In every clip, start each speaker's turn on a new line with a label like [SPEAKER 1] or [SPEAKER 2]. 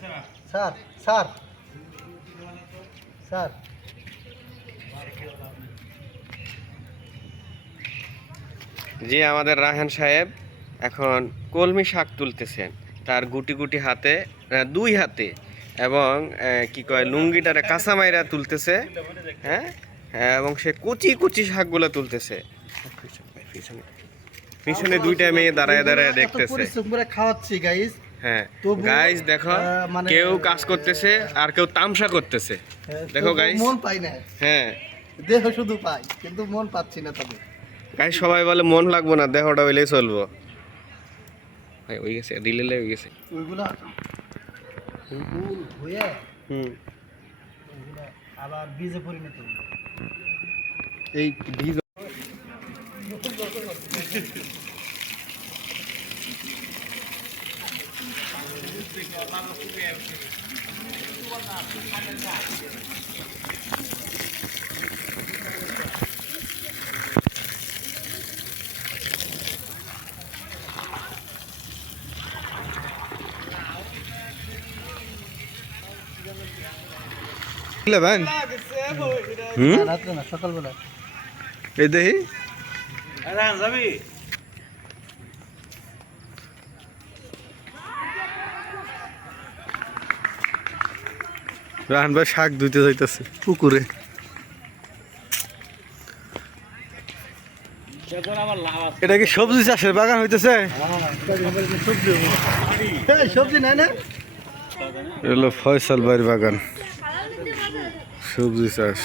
[SPEAKER 1] Sir sir. Sir.
[SPEAKER 2] জি আমাদের রাহান সাহেব এখন কলমি শাক তুলতেছেন। তার গুটি গুটি হাতে দুই হাতে এবং কি কয় লুঙ্গিটারে কাঁচা মাইরা তুলতেছে হ্যাঁ? হ্যাঁ, এবং সে কুচি কুচি শাকগুলো তুলতেছে। পিছনে পিছনে দুইটা মেয়ে দাঁড়ায় দাঁড়ায় দেখতেছে।
[SPEAKER 1] খাওয়াচ্ছি গাইস
[SPEAKER 2] হ্যাঁ। গাইজ দেখো
[SPEAKER 1] মানে-
[SPEAKER 2] কেউ কাজ করতেছে আর কেউ তামসা করতেছে। দেখো guys।
[SPEAKER 1] মন পাই না।
[SPEAKER 2] হ্যাঁ।
[SPEAKER 1] দেহ শুধু পাই কিন্তু মন পাচ্ছি না তবে।
[SPEAKER 2] গাইজ সবাই বলে মন লাগবো না দেহটা হইলেই চলবো। ভাই ওই গেছে দিলে হয়ে গেছে।
[SPEAKER 1] ওইগুলা ফুল হয়ে
[SPEAKER 2] হুম।
[SPEAKER 1] আবার বীজে পরিণত
[SPEAKER 2] এই বীজ
[SPEAKER 3] ভাই
[SPEAKER 2] হুম?
[SPEAKER 1] না, রাত্রে না সকালবেলা।
[SPEAKER 3] এই রাহান ভাই শাক ধুইতে যাইতেছে পুকুরে। এটা কি সবজি চাষের বাগান হইতেছে?
[SPEAKER 1] সবজি নাই না?
[SPEAKER 3] এগুলো ফয়সাল বাড়ির বাগান। সবজি চাষ।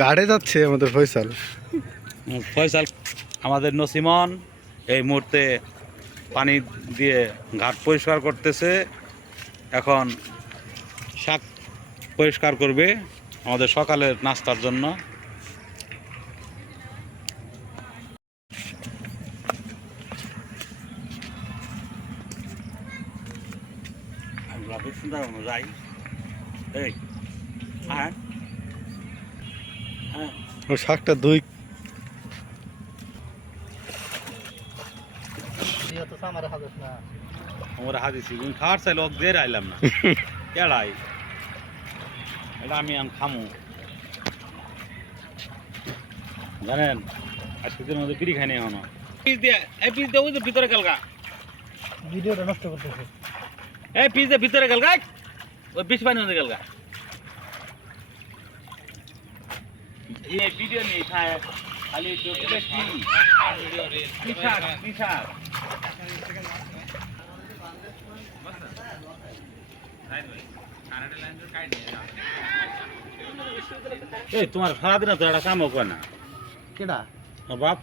[SPEAKER 3] গাড়ে যাচ্ছে আমাদের ফয়সাল।
[SPEAKER 4] ফয়সাল আমাদের নসিমন এই মুহূর্তে পানি দিয়ে ঘাট পরিষ্কার করতেছে। এখন শাক পরিষ্কার করবে আমাদের সকালের নাস্তার জন্য। যাই। হ্যাঁ। হ্যাঁ।
[SPEAKER 3] শাকটা দুই
[SPEAKER 1] আমার হাজার না।
[SPEAKER 4] আমার হাদিছি তুমি খাওয়ার চাইলে অগ্রের আইলাম না। কেড়াই এটা আমি আম খামু। জানেন আজকের মধ্যে পিড়ি খাই নি এখনও। পিস দিয়ে এই পিস দিয়ে ওই যে ভিতরে গেলগা
[SPEAKER 1] ভিডিওটা নষ্ট করতেছে।
[SPEAKER 4] এই পিস দিয়ে ভিতরে গেলগা ওই বিষ পানি মধ্যে গেলগা এই ভিডিও নেই খায় খালি চোখে দেখি পিসাক পিসাক এই তোমার সারাদিন তো একটা কামও করে না
[SPEAKER 1] কেডা
[SPEAKER 4] তোমার বাপ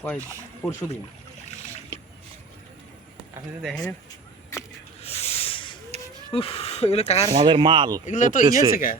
[SPEAKER 1] কয় পরশু দিন আপনি তো দেখেন উফ এগুলো কার
[SPEAKER 4] আমাদের মাল
[SPEAKER 1] এগুলো তো
[SPEAKER 4] উঠতেছে।
[SPEAKER 1] ইয়েছে কে